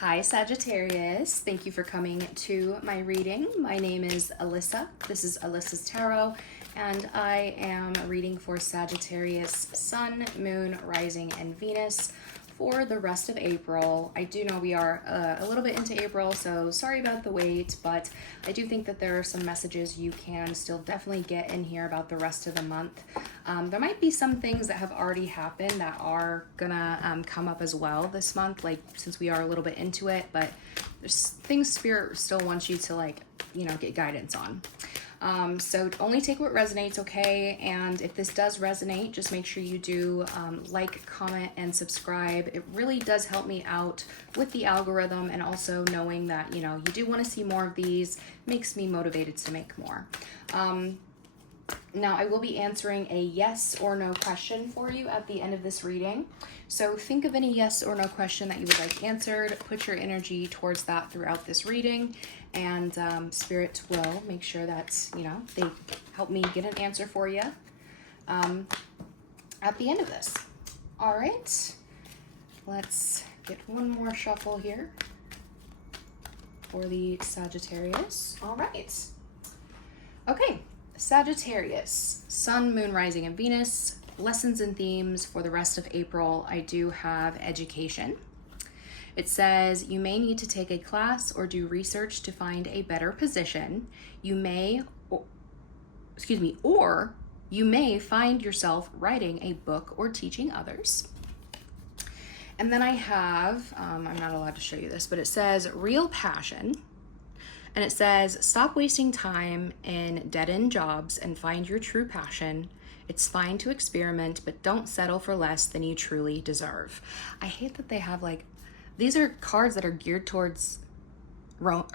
Hi Sagittarius, thank you for coming to my reading. My name is Alyssa. This is Alyssa's Tarot, and I am reading for Sagittarius Sun, Moon, Rising, and Venus for the rest of April. I do know we are a little bit into April, so sorry about the wait, but I do think that there are some messages you can still definitely get in here about the rest of the month. There might be some things that have already happened that are gonna come up as well this month, like since we are a little bit into it, but there's things Spirit still wants you to get guidance on. So only take what resonates, okay? And if this does resonate, just make sure you do like, comment, and subscribe. It really does help me out with the algorithm, and also knowing that, you do want to see more of these makes me motivated to make more. Now, I will be answering a yes or no question for you at the end of this reading. So think of any yes or no question that you would like answered. Put your energy towards that throughout this reading, and Spirit will make sure that, they help me get an answer for you at the end of this. All right, let's get one more shuffle here for the Sagittarius. All right. Okay. Sagittarius, Sun, Moon, Rising, and Venus, lessons and themes for the rest of April. I do have education. It says you may need to take a class or do research to find a better position. Or you may find yourself writing a book or teaching others. And then I have, I'm not allowed to show you this, but it says real passion. And it says, stop wasting time in dead-end jobs and find your true passion. It's fine to experiment, but don't settle for less than you truly deserve. I hate that they have these are cards that are geared towards, not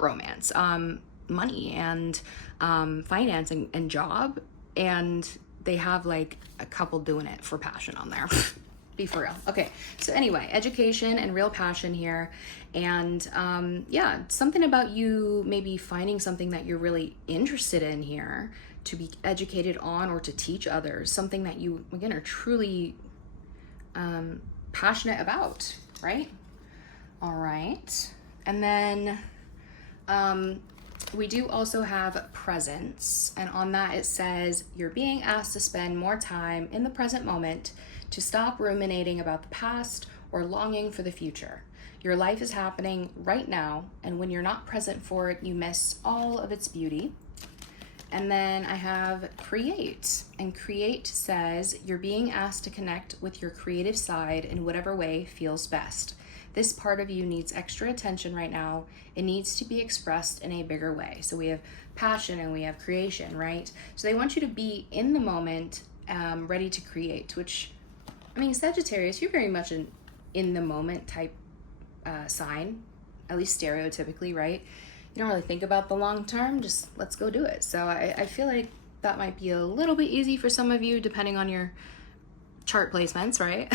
romance, money and finance and job. And they have a couple doing it for passion on there. Be for real. Okay, so anyway, education and real passion here. And something about you maybe finding something that you're really interested in here to be educated on or to teach others, something that you, again, are truly passionate about, right? All right. And then we do also have presence. And on that it says, you're being asked to spend more time in the present moment, to stop ruminating about the past or longing for the future. Your life is happening right now, and when you're not present for it, you miss all of its beauty. And then I have create, and create says you're being asked to connect with your creative side in whatever way feels best. This part of you needs extra attention right now. It needs to be expressed in a bigger way. So we have passion and we have creation, right? So they want you to be in the moment, ready to create, which, Sagittarius, you're very much an in the moment type sign, at least stereotypically, right? You don't really think about the long term, just let's go do it. So I feel like that might be a little bit easy for some of you, depending on your chart placements, right?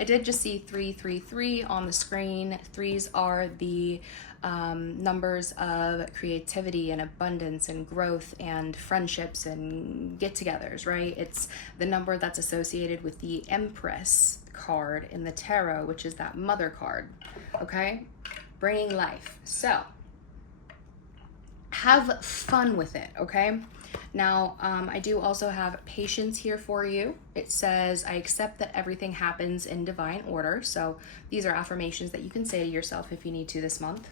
I did just see 333 on the screen. Threes are the numbers of creativity and abundance and growth and friendships and get-togethers, right? It's the number that's associated with the Empress card in the tarot, which is that mother card, okay? Bringing life. So have fun with it, okay? Now, I do also have patience here for you. It says, I accept that everything happens in divine order. So these are affirmations that you can say to yourself if you need to this month.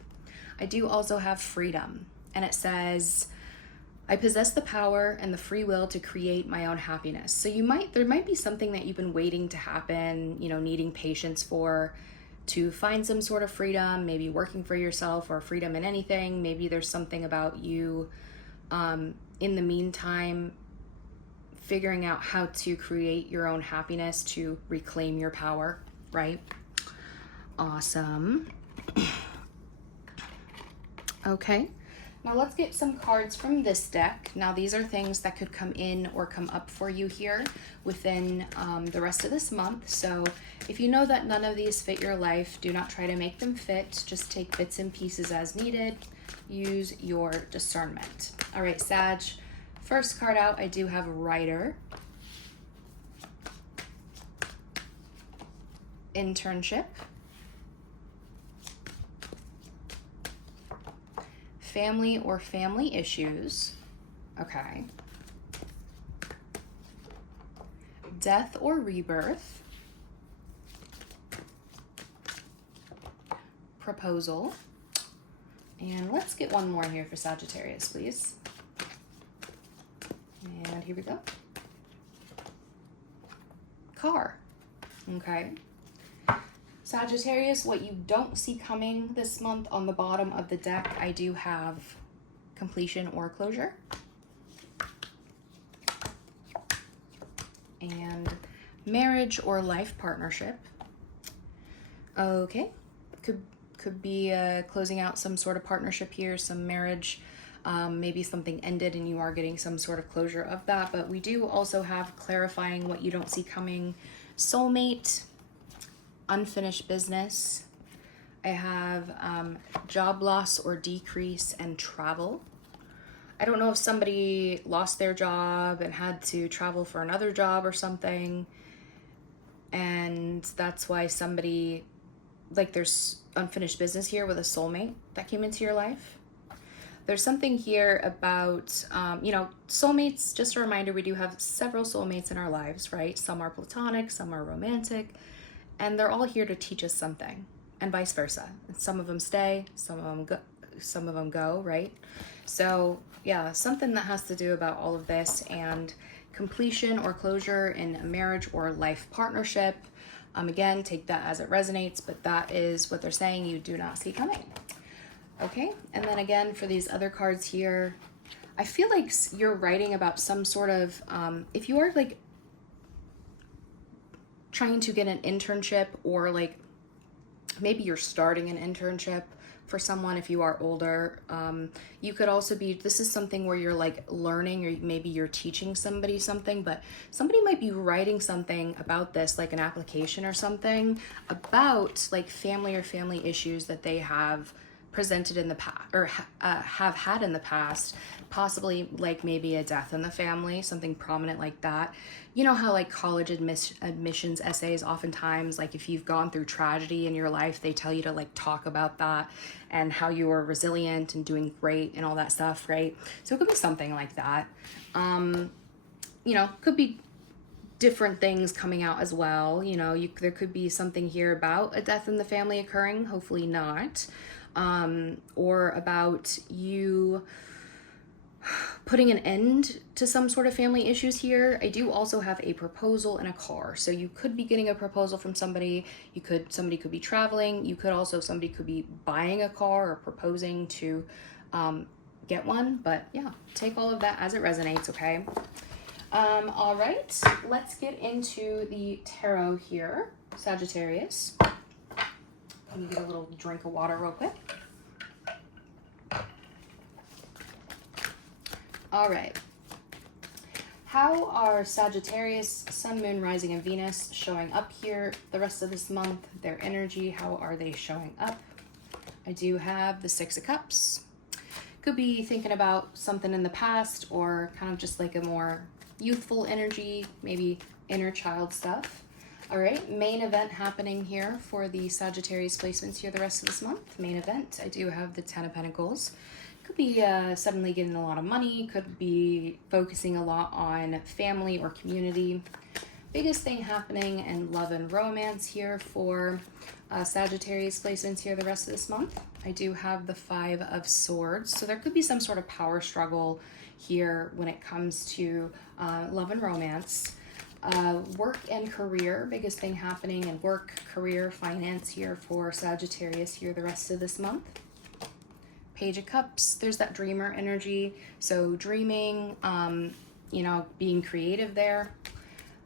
I do also have freedom. And it says, I possess the power and the free will to create my own happiness. So there might be something that you've been waiting to happen, needing patience for, to find some sort of freedom, maybe working for yourself or freedom in anything. Maybe there's something about you, in the meantime, figuring out how to create your own happiness, to reclaim your power, right? Awesome. Okay, now let's get some cards from this deck. Now these are things that could come in or come up for you here within the rest of this month. So if you know that none of these fit your life, do not try to make them fit. Just take bits and pieces as needed. Use your discernment. All right, Sag, first card out, I do have writer, internship, family or family issues. Okay. Death or rebirth. Proposal. And let's get one more here for Sagittarius, please. And here we go. Car. Okay. Sagittarius, what you don't see coming this month, on the bottom of the deck, I do have completion or closure. And marriage or life partnership. Okay. Could be closing out some sort of partnership here, some marriage. Maybe something ended and you are getting some sort of closure of that. But we do also have clarifying what you don't see coming. Soulmate, unfinished business. I have job loss or decrease, and travel. I don't know if somebody lost their job and had to travel for another job or something. And that's why somebody, like, there's unfinished business here with a soulmate that came into your life. There's something here about, soulmates. Just a reminder, we do have several soulmates in our lives, right? Some are platonic, some are romantic, and they're all here to teach us something, and vice versa. And some of them stay, some of them go, right? So yeah, something that has to do about all of this, and completion or closure in a marriage or life partnership. Again, take that as it resonates, but that is what they're saying you do not see coming. Okay, and then again, for these other cards here, I feel like you're writing about some sort of, if you are like trying to get an internship, or like maybe you're starting an internship for someone, if you are older, you could also be, this is something where you're like learning, or maybe you're teaching somebody something, but somebody might be writing something about this, like an application or something, about like family or family issues that they have presented in the past, or have had in the past, possibly like maybe a death in the family, something prominent like that. You know how like college admissions essays, oftentimes, like if you've gone through tragedy in your life, they tell you to like talk about that and how you are resilient and doing great and all that stuff, right? So it could be something like that. Could be different things coming out as well. There could be something here about a death in the family occurring, hopefully not. Or about you putting an end to some sort of family issues here. I do also have a proposal and a car. So you could be getting a proposal from somebody. Somebody could be traveling. Somebody could be buying a car or proposing to get one. But yeah, take all of that as it resonates, okay? All right, let's get into the tarot here, Sagittarius. Let me get a little drink of water real quick. All right. How are Sagittarius, Sun, Moon, Rising, and Venus showing up here the rest of this month? Their energy, how are they showing up? I do have the Six of Cups. Could be thinking about something in the past, or kind of just like a more youthful energy, maybe inner child stuff. All right, main event happening here for the Sagittarius placements here the rest of this month. Main event, I do have the Ten of Pentacles. Could be suddenly getting a lot of money, could be focusing a lot on family or community. Biggest thing happening in love and romance here for Sagittarius placements here the rest of this month. I do have the Five of Swords, so there could be some sort of power struggle here when it comes to love and romance. Work and career, biggest thing happening in work, career, finance here for Sagittarius here the rest of this month. Page of Cups, there's that dreamer energy. So dreaming, being creative there.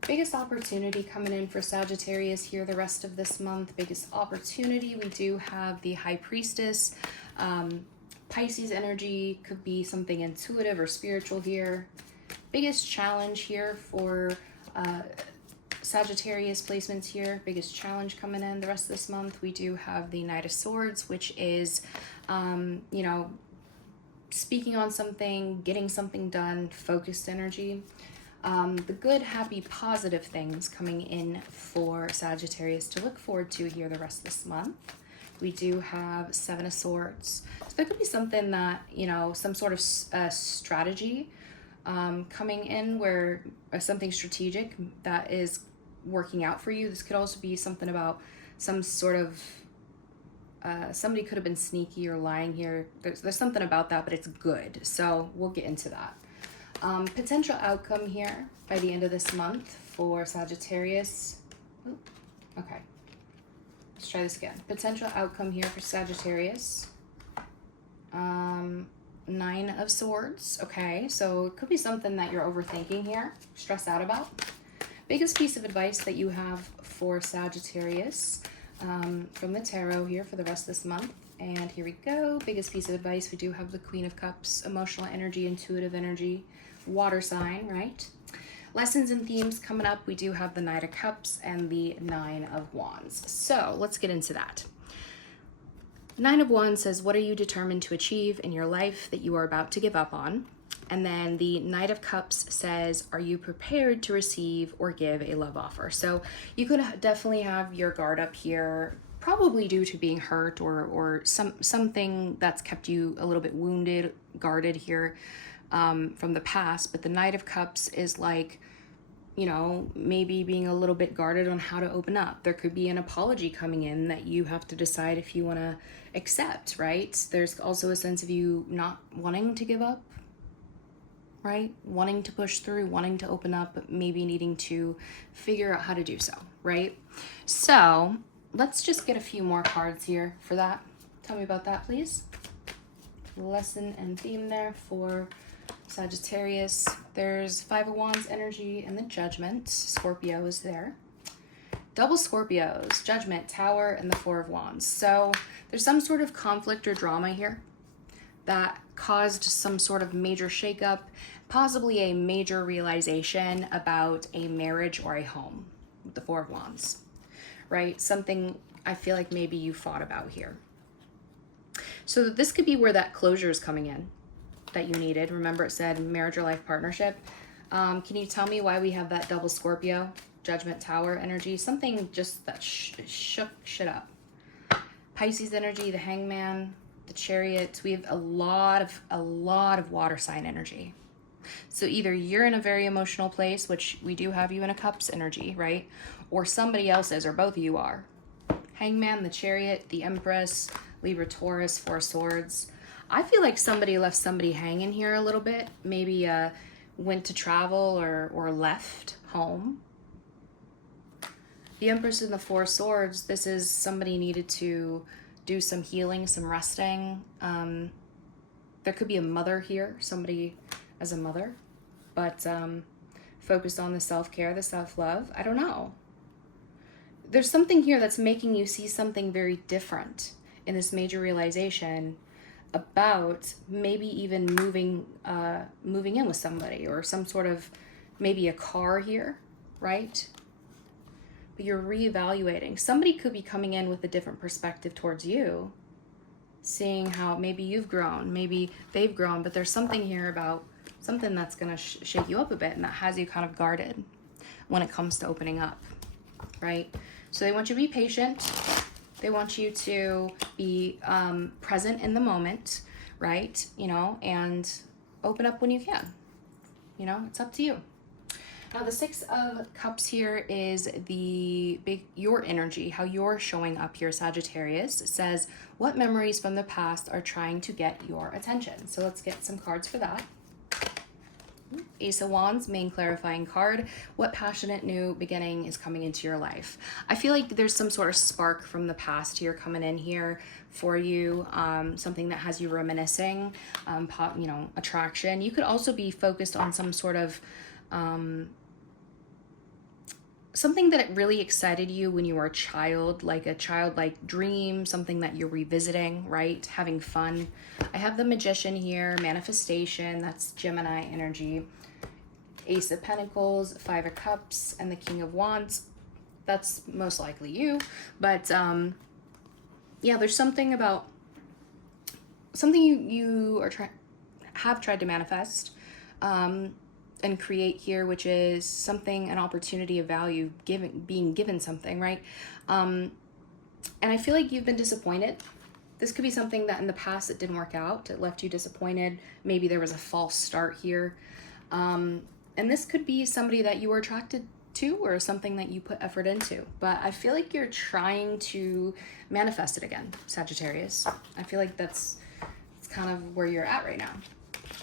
Biggest opportunity coming in for Sagittarius here the rest of this month. Biggest opportunity, we do have the High Priestess. Pisces energy, could be something intuitive or spiritual here. Biggest challenge here for Sagittarius placements here. Biggest challenge coming in the rest of this month. We do have the Knight of Swords, which is, speaking on something, getting something done, focused energy. The good, happy, positive things coming in for Sagittarius to look forward to here the rest of this month. we do have Seven of Swords. So there could be something that, you know, some sort of strategy coming in where something strategic that is working out for you. This could also be something about some sort of somebody could have been sneaky or lying here. There's something about that, but it's good. So we'll get into that. Potential outcome here by the end of this month for Sagittarius. Ooh, okay, let's try this again. Potential outcome here for Sagittarius. 9 of Swords. Okay, so it could be something that you're overthinking here, stressed out about. Biggest piece of advice that you have for Sagittarius from the tarot here for the rest of this month. And here we go. Biggest piece of advice. We do have the Queen of Cups, emotional energy, intuitive energy, water sign, right? Lessons and themes coming up. We do have the Knight of Cups and the Nine of Wands. So let's get into that. Nine of Wands says, what are you determined to achieve in your life that you are about to give up on? And then the Knight of Cups says, are you prepared to receive or give a love offer? So you could definitely have your guard up here, probably due to being hurt or something that's kept you a little bit wounded, guarded here from the past. But the Knight of Cups is like, you know, maybe being a little bit guarded on how to open up. There could be an apology coming in that you have to decide if you want to accept, right? There's also a sense of you not wanting to give up, right? Wanting to push through, wanting to open up, but maybe needing to figure out how to do so, right? So let's just get a few more cards here for that. Tell me about that, please. Lesson and theme there for Sagittarius. There's Five of Wands energy and the Judgment. Scorpio is there. Double Scorpios, Judgment, Tower, and the Four of Wands. So there's some sort of conflict or drama here that caused some sort of major shakeup, possibly a major realization about a marriage or a home with the Four of Wands, right? Something I feel like maybe you fought about here. So this could be where that closure is coming in that you needed. Remember it said marriage or life partnership. Can you tell me why we have that double Scorpio, Judgment, Tower energy? Something just that shook shit up. Pisces energy, the Hangman, the Chariot. We have a lot of water sign energy. So either you're in a very emotional place, which we do have you in a Cups energy, right? Or somebody else is, or both of you are. Hangman, the Chariot, the Empress, Libra, Taurus, Four of Swords. I feel like somebody left somebody hanging here a little bit. Maybe went to travel or left home. The Empress and the Four of Swords, this is somebody needed to do some healing, some resting. There could be a mother here, somebody as a mother, but focused on the self-care, the self-love. I don't know. There's something here that's making you see something very different in this major realization about maybe even moving in with somebody, or some sort of maybe a car here, right? But you're reevaluating. Somebody could be coming in with a different perspective towards you, seeing how maybe you've grown, maybe they've grown, but there's something here about something that's going to shake you up a bit and that has you kind of guarded when it comes to opening up, right? So they want you to be patient. They want you to be present in the moment, right? You know, and open up when you can. You know, it's up to you. Now, the Six of Cups here is your energy, how you're showing up here, Sagittarius. It says, what memories from the past are trying to get your attention? So let's get some cards for that. Ace of Wands, main clarifying card. What passionate new beginning is coming into your life? I feel like there's some sort of spark from the past here coming in here for you, something that has you reminiscing, attraction. You could also be focused on some sort of something that really excited you when you were a child, like a childlike dream, something that you're revisiting, right? Having fun. I have the Magician here, manifestation, that's Gemini energy. Ace of Pentacles, Five of Cups, and the King of Wands. That's most likely you. But yeah, there's something about something you have tried to manifest and create here, which is something, an opportunity of value, being given something, right? And I feel like you've been disappointed. This could be something that in the past it didn't work out. It left you disappointed. Maybe there was a false start here. And this could be somebody that you were attracted to or something that you put effort into. But I feel like you're trying to manifest it again, Sagittarius. I feel like it's kind of where you're at right now.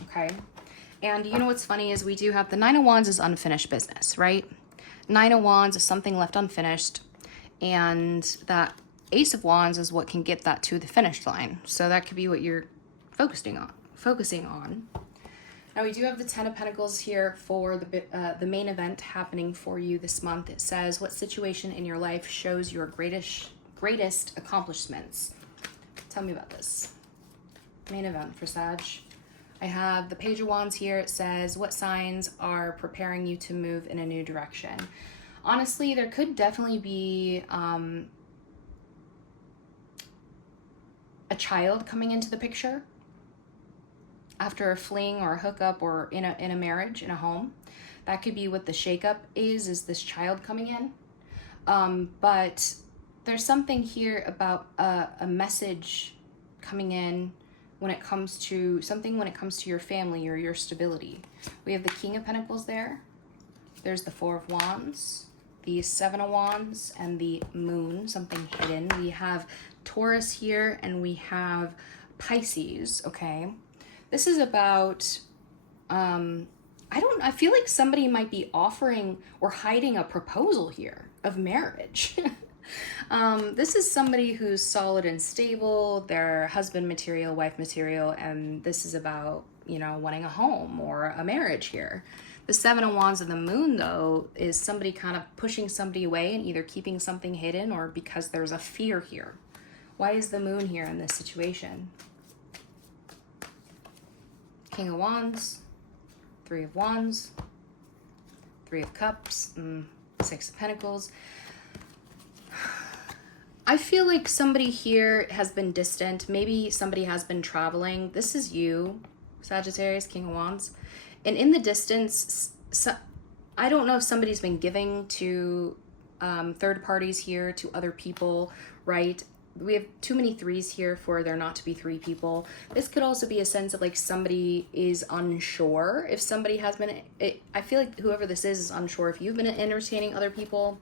Okay. And you know what's funny is we do have the Nine of Wands is unfinished business, right? Nine of Wands is something left unfinished. And that Ace of Wands is what can get that to the finish line. So that could be what you're focusing on. Now we do have the Ten of Pentacles here for the main event happening for you this month. It says, what situation in your life shows your greatest accomplishments? Tell me about this. Main event for Sag. I have the Page of Wands here. It says, what signs are preparing you to move in a new direction? Honestly, there could definitely be a child coming into the picture after a fling or a hookup or in a marriage, in a home. That could be what the shakeup is this child coming in. But there's something here about a message coming in when it comes to your family or your stability. We have the King of Pentacles there. There's the Four of Wands, the Seven of Wands, and the Moon, something hidden. We have Taurus here, and we have Pisces, okay? This is about, I feel like somebody might be offering or hiding a proposal here of marriage. This is somebody who's solid and stable, they're husband material, wife material, and this is about, wanting a home or a marriage here. The Seven of Wands of the Moon, though, is somebody kind of pushing somebody away and either keeping something hidden or because there's a fear here. Why is the Moon here in this situation? King of Wands, Three of Wands, Three of Cups, Six of Pentacles. I feel like somebody here has been distant. Maybe somebody has been traveling. This is you, Sagittarius, King of Wands. And in the distance, I don't know if somebody's been giving to third parties here, to other people, right? We have too many threes here for there not to be three people. This could also be a sense of like somebody is unsure. If somebody has been, I feel like whoever this is unsure if you've been entertaining other people.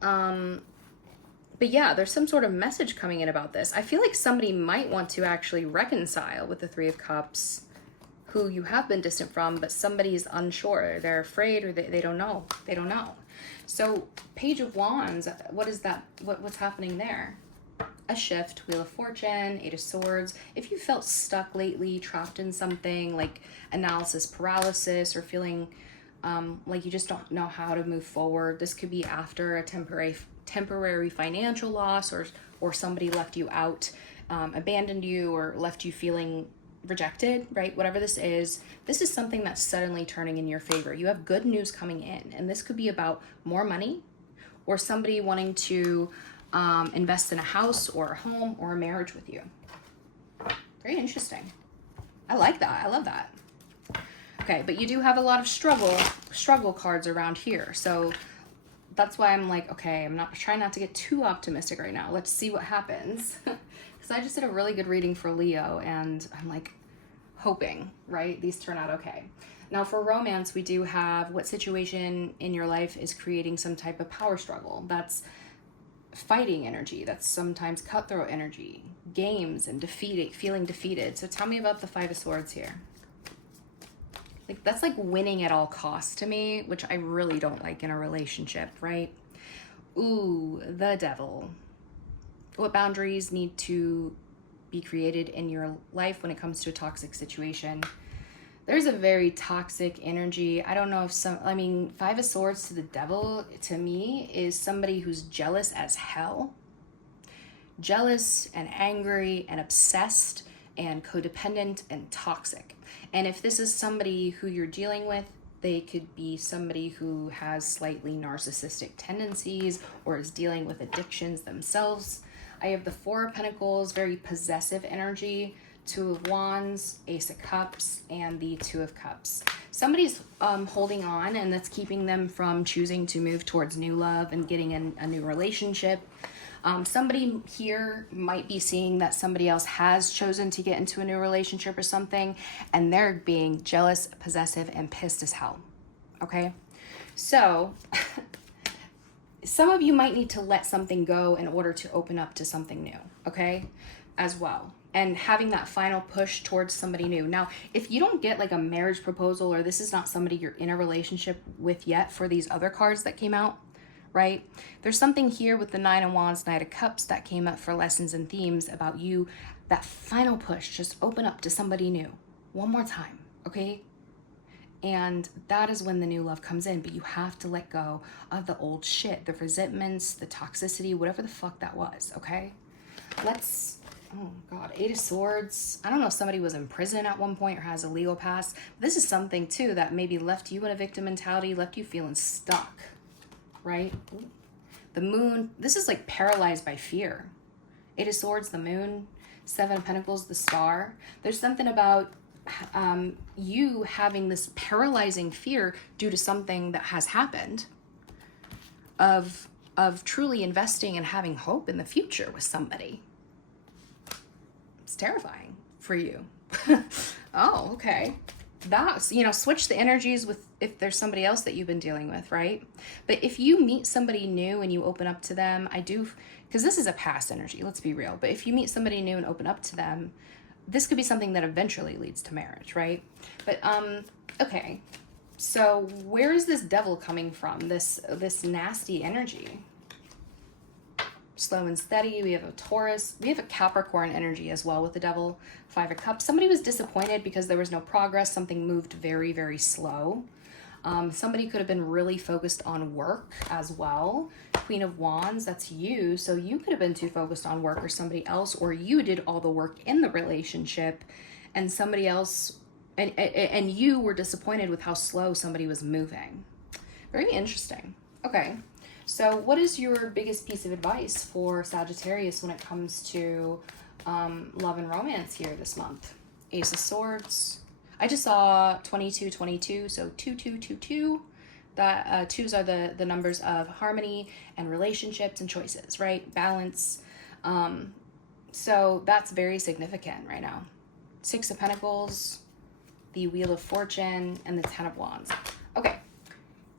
But yeah, there's some sort of message coming in about this. I feel like somebody might want to actually reconcile with the Three of Cups, who you have been distant from, but somebody is unsure. They're afraid or they don't know. They don't know. So Page of Wands, what is that? What's happening there? A shift, Wheel of Fortune, Eight of Swords. If you felt stuck lately, trapped in something like analysis paralysis or feeling like you just don't know how to move forward, this could be after a temporary financial loss or somebody left you out, abandoned you, or left you feeling rejected, right? Whatever this is something that's suddenly turning in your favor. You have good news coming in, and this could be about more money or somebody wanting to invest in a house or a home or a marriage with you. Very interesting. I like that. I love that. Okay, but you do have a lot of struggle cards around here. So that's why I'm like, okay, I'm trying not to get too optimistic right now. Let's see what happens. Because I just did a really good reading for Leo, and I'm like hoping, right, these turn out okay. Now for romance, we do have what situation in your life is creating some type of power struggle. That's fighting energy. That's sometimes cutthroat energy, games, and feeling defeated. So tell me about the Five of Swords here. Like that's like winning at all costs to me, which I really don't like in a relationship, right? Ooh, the Devil. What boundaries need to be created in your life when it comes to a toxic situation? There's a very toxic energy. I don't know if Five of Swords to the Devil, to me, is somebody who's jealous as hell. Jealous and angry and obsessed and codependent and toxic. And if this is somebody who you're dealing with, they could be somebody who has slightly narcissistic tendencies or is dealing with addictions themselves. I have the Four of Pentacles, very possessive energy. Two of Wands, Ace of Cups, and the Two of Cups. Somebody's holding on, and that's keeping them from choosing to move towards new love and getting in a new relationship. Somebody here might be seeing that somebody else has chosen to get into a new relationship or something, and they're being jealous, possessive, and pissed as hell. Okay? So, some of you might need to let something go in order to open up to something new, okay? As well. And having that final push towards somebody new. Now, if you don't get like a marriage proposal, or this is not somebody you're in a relationship with yet for these other cards that came out, right? There's something here with the Nine of Wands, Knight of Cups that came up for lessons and themes about you, that final push, just open up to somebody new one more time, okay? And that is when the new love comes in, but you have to let go of the old shit, the resentments, the toxicity, whatever the fuck that was, okay? Oh God, Eight of Swords. I don't know if somebody was in prison at one point or has a legal past. This is something too that maybe left you in a victim mentality, left you feeling stuck, right? The Moon, this is like paralyzed by fear. Eight of Swords, the Moon, Seven of Pentacles, the Star. There's something about you having this paralyzing fear due to something that has happened of truly investing and having hope in the future with somebody. It's terrifying for you. Oh, okay. That's, you know, switch the energies with if there's somebody else that you've been dealing with, right? But if you meet somebody new and you open up to them, because this is a past energy, let's be real. But if you meet somebody new and open up to them, this could be something that eventually leads to marriage, right? But, okay. So where is this devil coming from? This nasty energy? Slow and steady. We have a Taurus. We have a Capricorn energy as well with the devil. Five of Cups. Somebody was disappointed because there was no progress. Something moved very, very slow. Somebody could have been really focused on work as well. Queen of Wands, that's you. So you could have been too focused on work or somebody else, or you did all the work in the relationship and somebody else, and you were disappointed with how slow somebody was moving. Very interesting. Okay. So what is your biggest piece of advice for Sagittarius when it comes to love and romance here this month? Ace of Swords. I just saw 2222, so 2222. That twos are the numbers of harmony and relationships and choices, right? Balance. So that's very significant right now. Six of Pentacles, the Wheel of Fortune, and the Ten of Wands. Okay,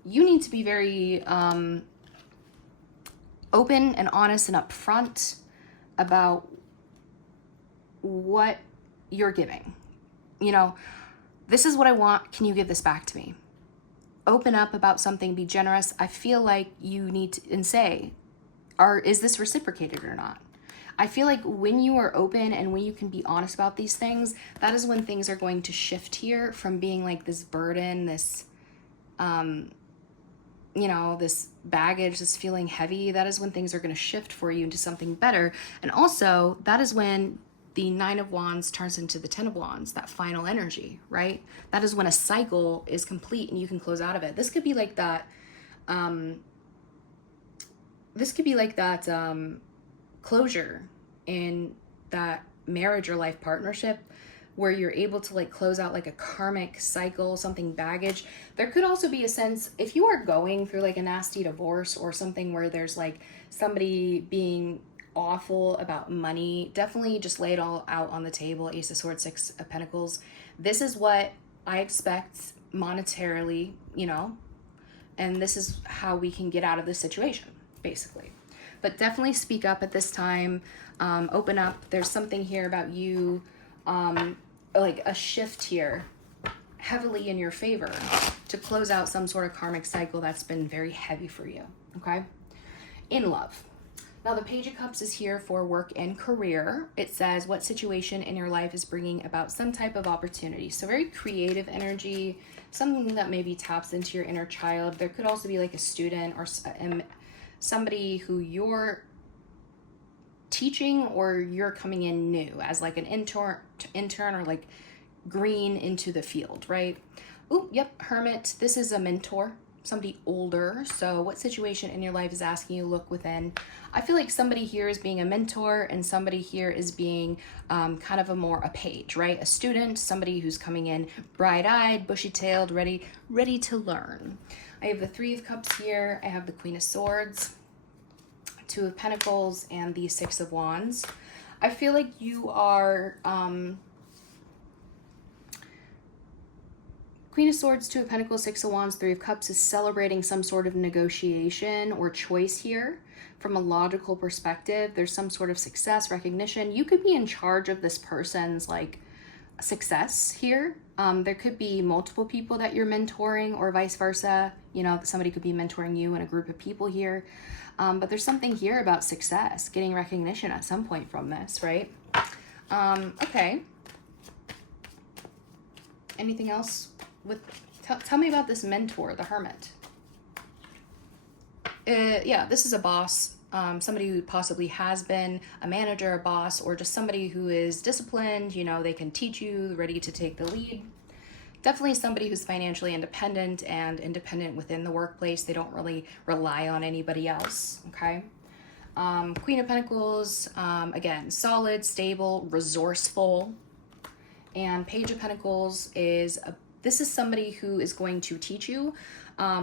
you need to be very open and honest and upfront about what you're giving. You know, this is what I want. Can you give this back to me? Open up about something. Be generous. I feel like you need to, and say, is this reciprocated or not? I feel like when you are open and when you can be honest about these things, that is when things are going to shift here from being like this burden, this, you know, this baggage, this feeling heavy. That is when things are going to shift for you into something better. And also, that is when the Nine of Wands turns into the Ten of Wands, that final energy, right? That is when a cycle is complete and you can close out of it. This could be like that, closure in that marriage or life partnership where you're able to like close out like a karmic cycle, something baggage. There could also be a sense, if you are going through like a nasty divorce or something where there's like somebody being awful about money, definitely just lay it all out on the table. Ace of Swords, Six of Pentacles. This is what I expect monetarily, you know, and this is how we can get out of this situation, basically. But definitely speak up at this time. Open up. There's something here about you, like a shift here, heavily in your favor to close out some sort of karmic cycle that's been very heavy for you, okay? In love. Now, the Page of Cups is here for work and career. It says, what situation in your life is bringing about some type of opportunity? So very creative energy, something that maybe taps into your inner child. There could also be like a student or somebody who you're teaching or you're coming in new as like an intern or like green into the field, right? Oh, yep, Hermit. This is a mentor, somebody older. So what situation in your life is asking you to look within? I feel like somebody here is being a mentor and somebody here is being kind of a page, right? A student, somebody who's coming in bright-eyed, bushy-tailed, ready to learn. I have the Three of Cups here. I have the Queen of Swords. Two of Pentacles, and the Six of Wands. I feel like you are Queen of Swords, Two of Pentacles, Six of Wands, Three of Cups is celebrating some sort of negotiation or choice here. From a logical perspective, there's some sort of success, recognition. You could be in charge of this person's like success here. There could be multiple people that you're mentoring or vice versa. You know, somebody could be mentoring you and a group of people here. But there's something here about success, getting recognition at some point from this, right? Okay. Anything else? Tell me about this mentor, the Hermit. Yeah, this is a boss, somebody who possibly has been a manager, a boss, or just somebody who is disciplined. You know, they can teach you, ready to take the lead. Definitely somebody who's financially independent and independent within the workplace. They don't really rely on anybody else, okay? Queen of Pentacles, again, solid, stable, resourceful. And Page of Pentacles is this is somebody who is going to teach you.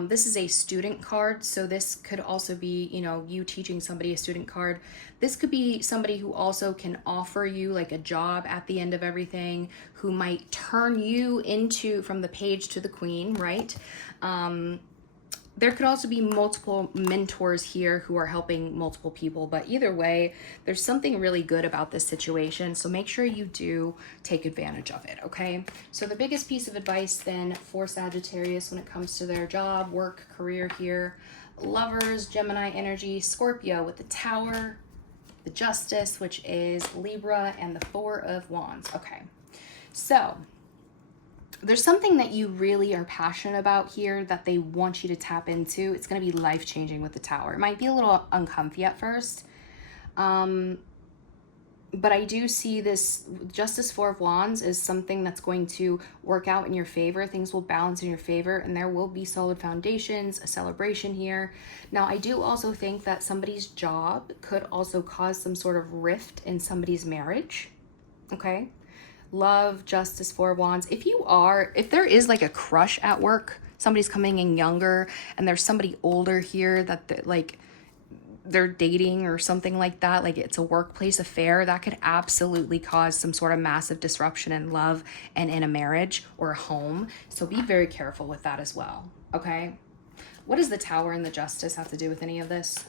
This is a student card, so this could also be, you know, you teaching somebody a student card. This could be somebody who also can offer you like a job at the end of everything, who might turn you into, from the Page to the Queen, right? There could also be multiple mentors here who are helping multiple people, but either way, there's something really good about this situation, so make sure you do take advantage of it, okay? So the biggest piece of advice then for Sagittarius when it comes to their job, work, career here, Lovers, Gemini energy, Scorpio with the Tower, the Justice, which is Libra, and the Four of Wands, okay? So there's something that you really are passionate about here that they want you to tap into. It's going to be life-changing with the Tower. It might be a little uncomfy at first, but I do see this Justice, Four of Wands is something that's going to work out in your favor. Things will balance in your favor, and there will be solid foundations, a celebration here. Now, I do also think that somebody's job could also cause some sort of rift in somebody's marriage, okay? Love, Justice, Four of Wands. If there is like a crush at work, somebody's coming in younger and there's somebody older here that they're dating or something like that, like it's a workplace affair, that could absolutely cause some sort of massive disruption in love and in a marriage or a home. So be very careful with that as well, okay? What does the Tower and the Justice have to do with any of this?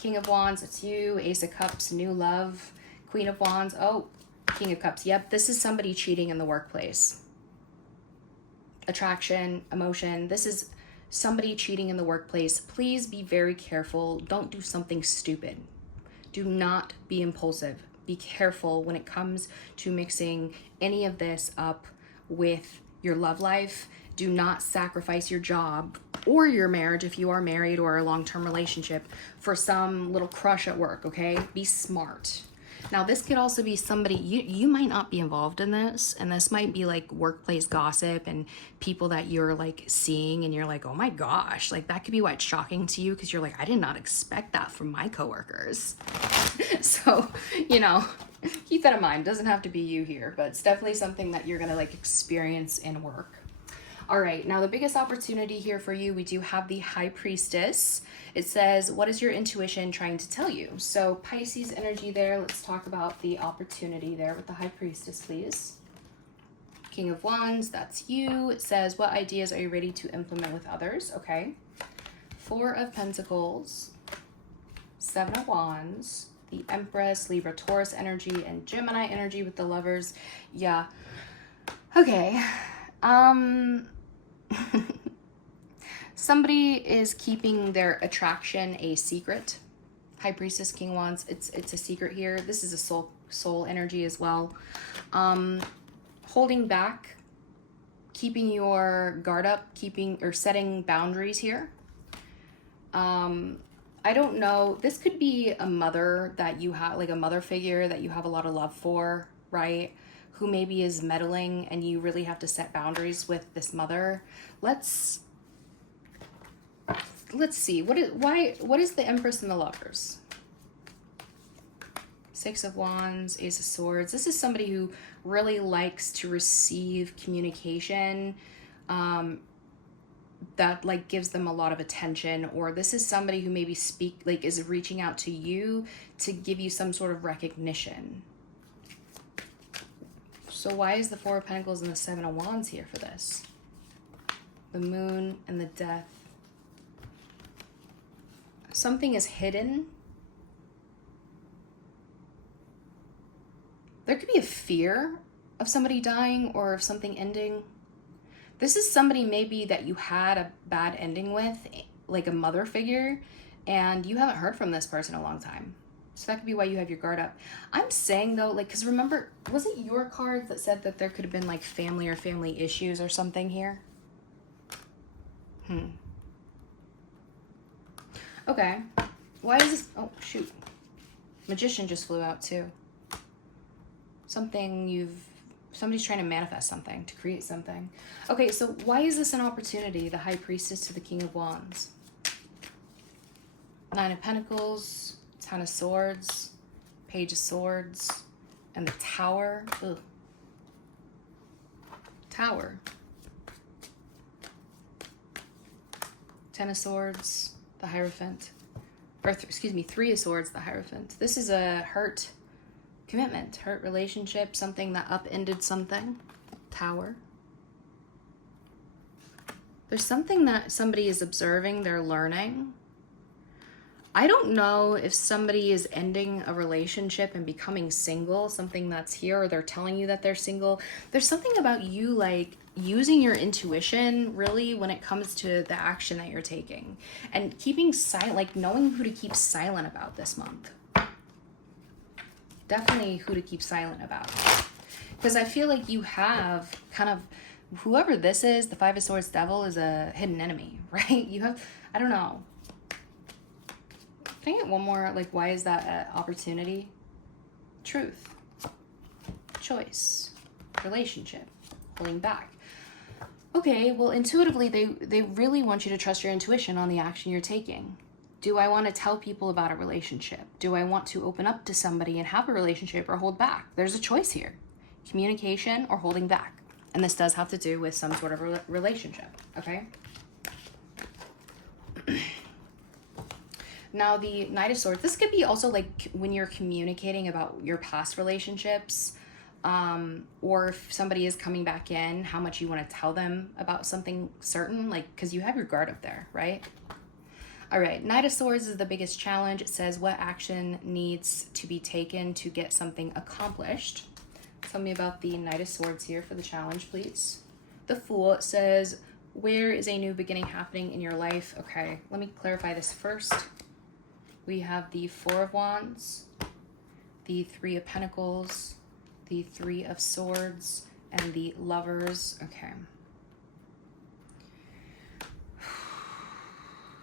King of Wands, it's you. Ace of Cups, new love. Queen of Wands, oh, King of Cups. Yep, this is somebody cheating in the workplace. Attraction, emotion. This is somebody cheating in the workplace. Please be very careful. Don't do something stupid. Do not be impulsive. Be careful when it comes to mixing any of this up with your love life. Do not sacrifice your job or your marriage if you are married or a long-term relationship for some little crush at work, okay? Be smart. Now, this could also be somebody, you might not be involved in this, and this might be like workplace gossip and people that you're like seeing and you're like, oh my gosh, like that could be why it's shocking to you, because you're like, I did not expect that from my coworkers. So, you know, keep that in mind. Doesn't have to be you here, but it's definitely something that you're gonna like experience in work. All right, now the biggest opportunity here for you, we do have the High Priestess. It says, what is your intuition trying to tell you? So Pisces energy there. Let's talk about the opportunity there with the High Priestess, please. King of Wands, that's you. It says, what ideas are you ready to implement with others? Okay. Four of Pentacles, Seven of Wands, the Empress, Libra, Taurus energy, and Gemini energy with the Lovers. Yeah. Okay. Somebody is keeping their attraction a secret. High Priestess, King of Wands, it's a secret here. This is a soul energy as well. Holding back, keeping your guard up, setting boundaries here. I don't know. This could be a mother that you have, like a mother figure that you have a lot of love for, right? Who maybe is meddling and you really have to set boundaries with this mother. Let's see. What is the Empress and the Lovers? Six of Wands, Ace of Swords. This is somebody who really likes to receive communication, that like gives them a lot of attention, or this is somebody who maybe is reaching out to you to give you some sort of recognition. So why is the Four of Pentacles and the Seven of Wands here for this? The Moon and the Death. Something is hidden. There could be a fear of somebody dying or of something ending. This is somebody maybe that you had a bad ending with, like a mother figure, and you haven't heard from this person in a long time. So that could be why you have your guard up. I'm saying though, like, because remember, was it your cards that said that there could have been like family or family issues or something here? Okay. Why is this? Oh, shoot. Magician just flew out too. Somebody's trying to manifest something, to create something. Okay, so why is this an opportunity? The High Priestess to the King of Wands. Nine of Pentacles, Ten of Swords, Page of Swords, and the Tower. Ugh. Tower. Ten of Swords, the Hierophant. Or, excuse me, Three of Swords, the Hierophant. This is a hurt commitment, hurt relationship, something that upended something. Tower. There's something that somebody is observing, they're learning. I don't know if somebody is ending a relationship and becoming single, something that's here, or they're telling you that they're single. There's something about you like using your intuition really when it comes to the action that you're taking, and keeping silent, like knowing who to keep silent about this month. Definitely who to keep silent about. Because I feel like you have kind of, whoever this is, the Five of Swords Devil is a hidden enemy, right? You have, I don't know. Can I get one more? Like, why is that an opportunity? Truth. Choice. Relationship. Holding back. Okay, well, intuitively, they really want you to trust your intuition on the action you're taking. Do I want to tell people about a relationship? Do I want to open up to somebody and have a relationship, or hold back? There's a choice here. Communication or holding back. And this does have to do with some sort of relationship, okay? Now, the Knight of Swords, this could be also like when you're communicating about your past relationships, or if somebody is coming back in, how much you want to tell them about something certain, like, because you have your guard up there, right? All right, Knight of Swords is the biggest challenge. It says, what action needs to be taken to get something accomplished? Tell me about the Knight of Swords here for the challenge, please. The Fool, it says, where is a new beginning happening in your life? Okay, let me clarify this first. We have the Four of Wands, the Three of Pentacles, the Three of Swords, and the Lovers. Okay.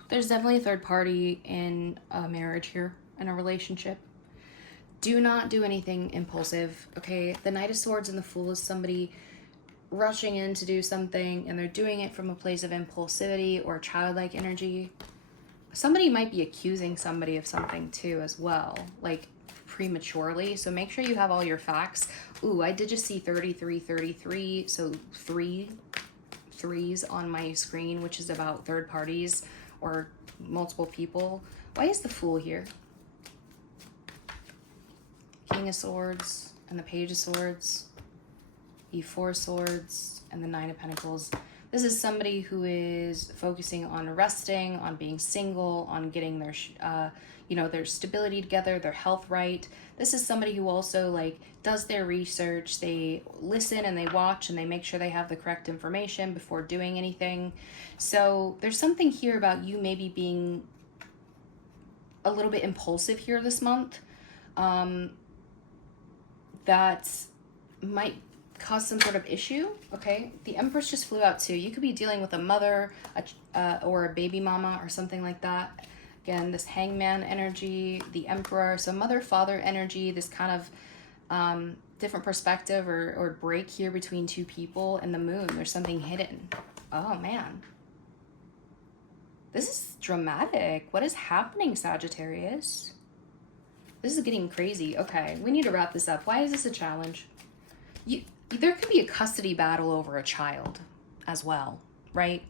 There's definitely a third party in a marriage here, in a relationship. Do not do anything impulsive, okay? The Knight of Swords and the Fool is somebody rushing in to do something, and they're doing it from a place of impulsivity or childlike energy. Somebody might be accusing somebody of something too as well, like prematurely. So make sure you have all your facts. Ooh, I did just see 3333, so three threes on my screen, which is about third parties or multiple people. Why is the Fool here? King of Swords and the Page of Swords, the Four of Swords and the Nine of Pentacles. This is somebody who is focusing on resting, on being single, on getting their, their stability together, their health right. This is somebody who also like does their research. They listen and they watch and they make sure they have the correct information before doing anything. So there's something here about you maybe being a little bit impulsive here this month. That might cause some sort of issue, okay? The Empress just flew out too. You could be dealing with a mother or a baby mama or something like that. Again, this Hangman energy, the Emperor, so mother, father energy, this kind of different perspective or break here between two people, and the Moon. There's something hidden. Oh, man. This is dramatic. What is happening, Sagittarius? This is getting crazy. Okay, we need to wrap this up. Why is this a challenge? There could be a custody battle over a child as well, right?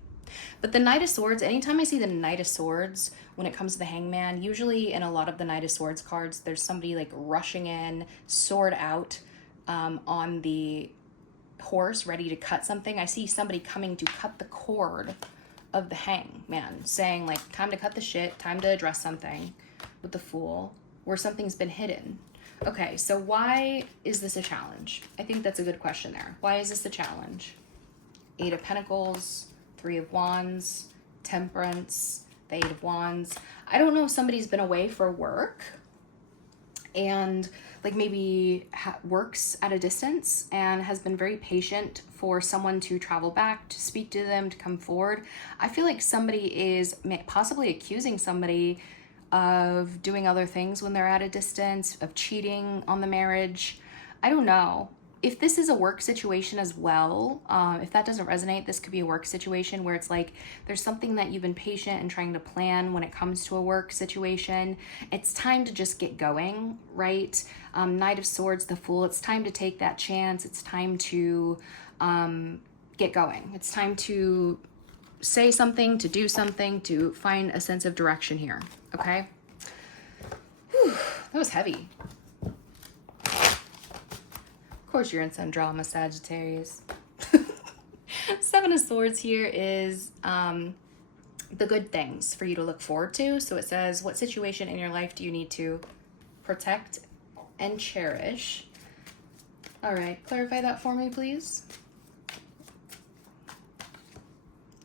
But the Knight of Swords, anytime I see the Knight of Swords, when it comes to the Hangman, usually in a lot of the Knight of Swords cards, there's somebody like rushing in, sword out, on the horse, ready to cut something. I see somebody coming to cut the cord of the Hangman, saying like, time to cut the shit, time to address something, with the Fool, where something's been hidden. Okay, so why is this a challenge? I think that's a good question there. Why is this a challenge? Eight of Pentacles, Three of Wands, Temperance, the Eight of Wands. I don't know if somebody's been away for work and like maybe works at a distance and has been very patient for someone to travel back, to speak to them, to come forward. I feel like somebody is possibly accusing somebody of doing other things when they're at a distance, of cheating on the marriage. I don't know. If this is a work situation as well, if that doesn't resonate, this could be a work situation where it's like there's something that you've been patient and trying to plan when it comes to a work situation. It's time to just get going, right? Knight of Swords, the Fool, it's time to take that chance. It's time to get going. It's time to say something, to do something, to find a sense of direction here, okay? Whew, that was heavy. Of course you're in some drama, Sagittarius. Seven of Swords here is the good things for you to look forward to. So it says, what situation in your life do you need to protect and cherish? All right, clarify that for me, please.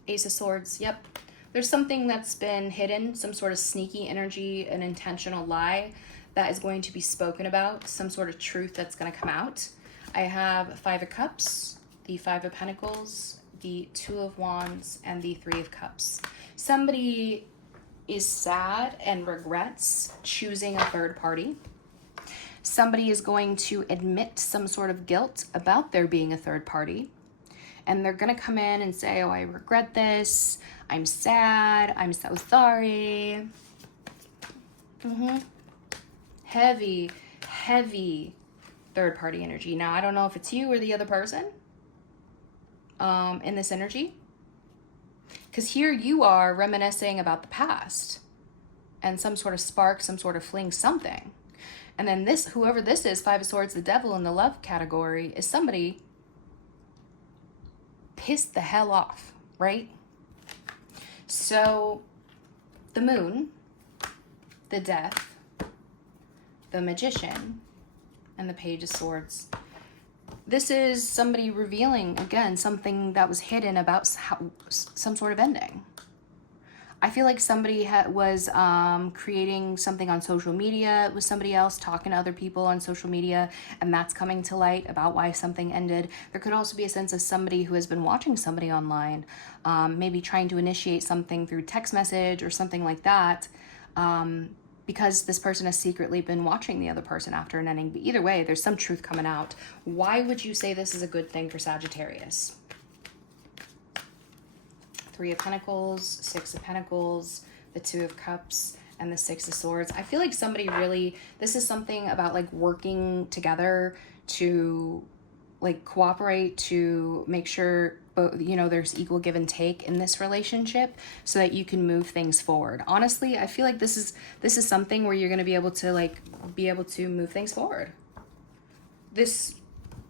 Ace of Swords, yep. There's something that's been hidden, some sort of sneaky energy, an intentional lie that is going to be spoken about, some sort of truth that's going to come out. I have Five of Cups, the Five of Pentacles, the Two of Wands, and the Three of Cups. Somebody is sad and regrets choosing a third party. Somebody is going to admit some sort of guilt about there being a third party. And they're going to come in and say, oh, I regret this. I'm sad. I'm so sorry. Heavy, heavy third party energy. Now, I don't know if it's you or the other person in this energy. Because here you are reminiscing about the past and some sort of spark, some sort of fling, something. And then this, whoever this is, Five of Swords, the Devil in the love category, is somebody pissed the hell off, right? So the Moon, the Death, the Magician, and the Page of Swords. This is somebody revealing, again, something that was hidden about some sort of ending. I feel like somebody was creating something on social media with somebody else, talking to other people on social media, and that's coming to light about why something ended. There could also be a sense of somebody who has been watching somebody online, maybe trying to initiate something through text message or something like that, because this person has secretly been watching the other person after an ending. But either way, there's some truth coming out. Why would you say this is a good thing for Sagittarius? Three of Pentacles, Six of Pentacles, the Two of Cups, and the Six of Swords. I feel like somebody really, this is something about like working together to like cooperate, to make sure there's equal give and take in this relationship so that you can move things forward. Honestly, I feel like this is something where you're going to be able to move things forward. This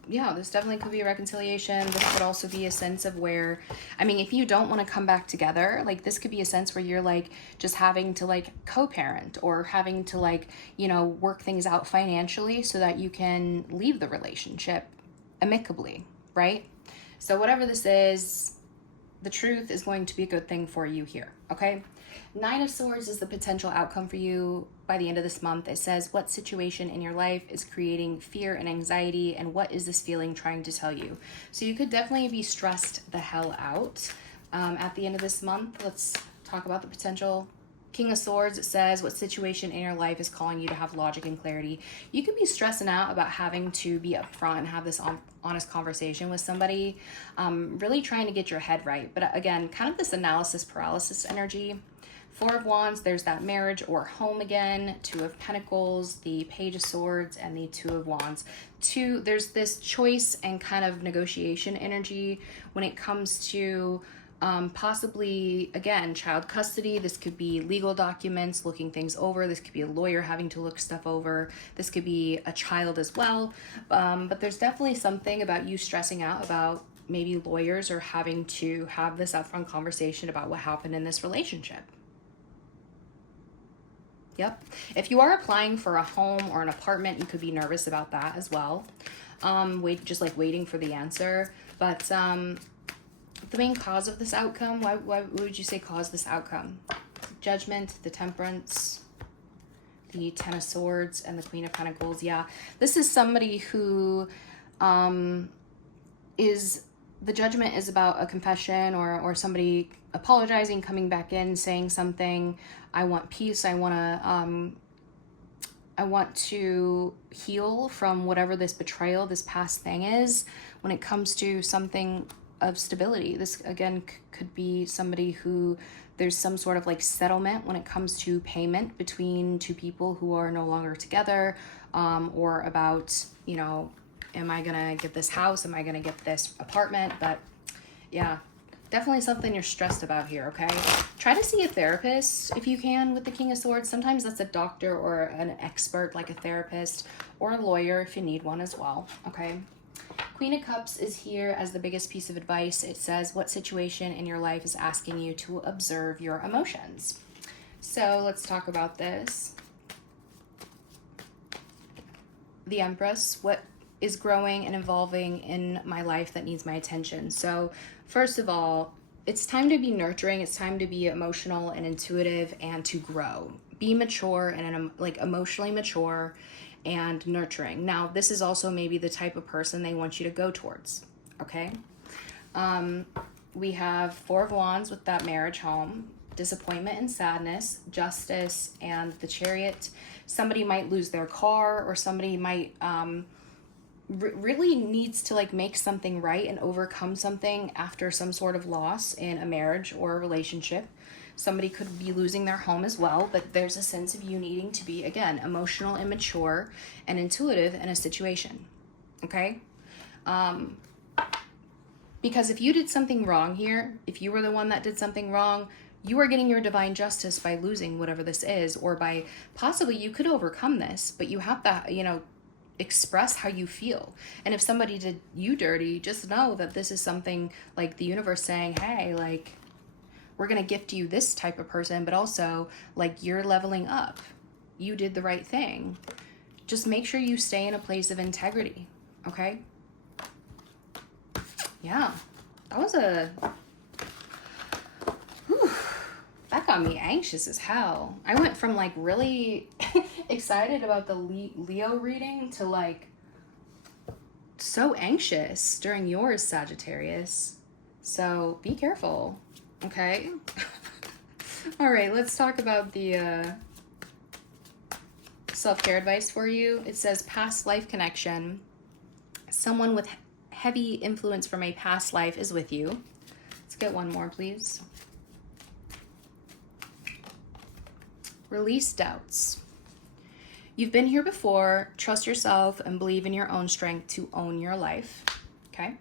definitely could be a reconciliation. This could also be a sense of where, I mean, if you don't want to come back together, like this could be a sense where you're like just having to like co-parent or having to like, work things out financially so that you can leave the relationship amicably, right? So whatever this is, the truth is going to be a good thing for you here, okay? Nine of Swords is the potential outcome for you by the end of this month. It says, what situation in your life is creating fear and anxiety, and what is this feeling trying to tell you? So you could definitely be stressed the hell out at the end of this month. Let's talk about the potential. King of Swords, it says, what situation in your life is calling you to have logic and clarity? You could be stressing out about having to be upfront and have this honest conversation with somebody, really trying to get your head right. But again, kind of this analysis paralysis energy. Four of Wands, there's that marriage or home again. Two of Pentacles, the Page of Swords, and the Two of Wands. There's this choice and kind of negotiation energy when it comes to Possibly, again, child custody. This could be legal documents, looking things over. This could be a lawyer having to look stuff over. This could be a child as well. But there's definitely something about you stressing out about maybe lawyers or having to have this upfront conversation about what happened in this relationship. Yep. If you are applying for a home or an apartment, you could be nervous about that as well. Just like waiting for the answer. But the main cause of this outcome, why would you say caused this outcome? Judgment, the Temperance, the Ten of Swords, and the Queen of Pentacles. Yeah, this is somebody who the Judgment is about a confession or somebody apologizing, coming back in, saying something. I want peace. I want to heal from whatever this betrayal, this past thing is. When it comes to something of stability, this again could be somebody who there's some sort of like settlement when it comes to payment between two people who are no longer together, or about, you know, am I gonna get this house? Am I gonna get this apartment? But yeah, definitely something you're stressed about here, okay? Try to see a therapist if you can with the King of Swords. Sometimes that's a doctor or an expert like a therapist, or a lawyer if you need one as well, okay? Queen of Cups is here as the biggest piece of advice. It says, what situation in your life is asking you to observe your emotions? So let's talk about this. The Empress, what is growing and evolving in my life that needs my attention? So first of all, it's time to be nurturing. It's time to be emotional and intuitive and to grow. Be mature and like emotionally mature and nurturing. Now, this is also maybe the type of person they want you to go towards, okay? We have Four of Wands with that marriage home, disappointment and sadness, Justice, and the Chariot. Somebody might lose their car, or somebody might really needs to like make something right and overcome something after some sort of loss in a marriage or a relationship. Somebody could be losing their home as well, but there's a sense of you needing to be, again, emotional and mature and intuitive in a situation, okay? Because if you did something wrong here, if you were the one that did something wrong, you are getting your divine justice by losing whatever this is, or by possibly you could overcome this, but you have to, you know, express how you feel. And if somebody did you dirty, just know that this is something like the universe saying, hey, like, we're going to gift you this type of person, but also like you're leveling up. You did the right thing. Just make sure you stay in a place of integrity. Okay. Yeah, that was that got me anxious as hell. I went from like really excited about the Leo reading to like so anxious during yours, Sagittarius. So be careful. Okay. All right, let's talk about the self-care advice for you. It says past life connection. Someone with heavy influence from a past life is with you. Let's get one more, please. Release doubts. You've been here before. Trust yourself and believe in your own strength to own your life. Okay.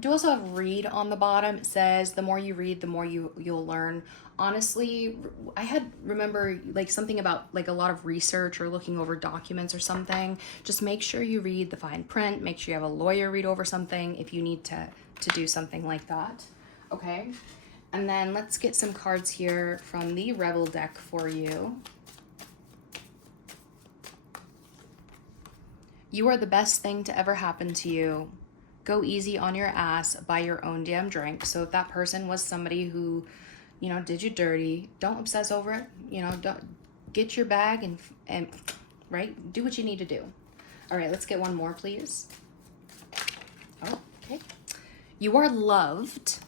Do also have read on the bottom. It says the more you read, the more you'll learn. Honestly, I had remember like something about like a lot of research or looking over documents or something. Just make sure you read the fine print. Make sure you have a lawyer read over something if you need to do something like that. Okay. And then let's get some cards here from the Rebel deck for you. You are the best thing to ever happen to you. Go easy on your ass, buy your own damn drink. So if that person was somebody who, you know, did you dirty, don't obsess over it. You know, don't get your bag and right, do what you need to do. All right, let's get one more, please. Oh, okay. You are loved.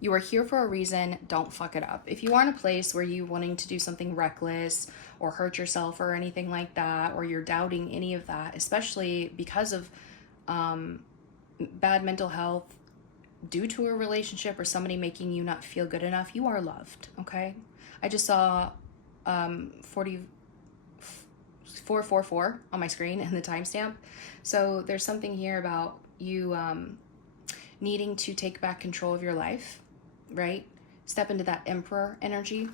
You are here for a reason. Don't fuck it up. If you are in a place where you're wanting to do something reckless or hurt yourself or anything like that, or you're doubting any of that, especially because of bad mental health due to a relationship or somebody making you not feel good enough, you are loved, okay? I just saw 444 on my screen and the timestamp. So there's something here about you needing to take back control of your life, right? Step into that Emperor energy.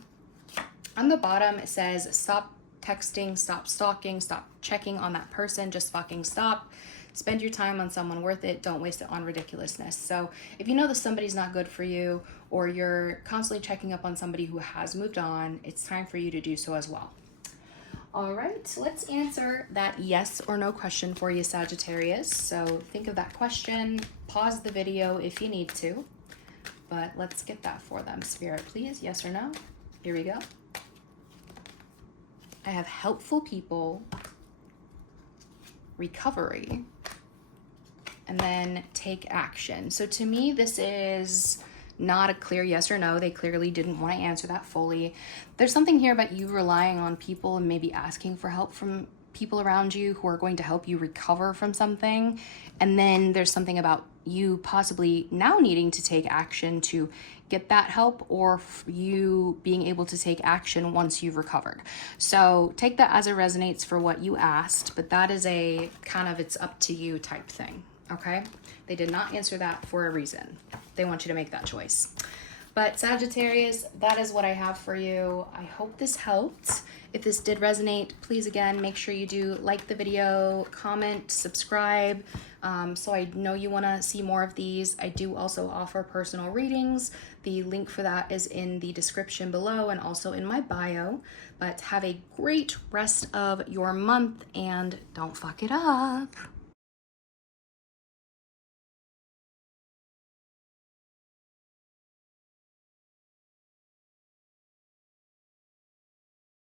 On the bottom, it says stop texting, stop stalking, stop checking on that person, just fucking stop. Spend your time on someone worth it. Don't waste it on ridiculousness. So if you know that somebody's not good for you, or you're constantly checking up on somebody who has moved on, it's time for you to do so as well. All right, let's answer that yes or no question for you, Sagittarius. So think of that question, pause the video if you need to, but let's get that for them. Spirit, please, yes or no? Here we go. I have helpful people, recovery, and then take action. So to me, this is not a clear yes or no. They clearly didn't want to answer that fully. There's something here about you relying on people and maybe asking for help from people around you who are going to help you recover from something. And then there's something about you possibly now needing to take action to get that help, or you being able to take action once you've recovered. So take that as it resonates for what you asked, but that is a kind of it's up to you type thing, okay? They did not answer that for a reason. They want you to make that choice. But Sagittarius, that is what I have for you. I hope this helped. If this did resonate, please again, make sure you do like the video, comment, subscribe, so I know you want to see more of these. I do also offer personal readings. The link for that is in the description below and also in my bio. But have a great rest of your month and don't fuck it up.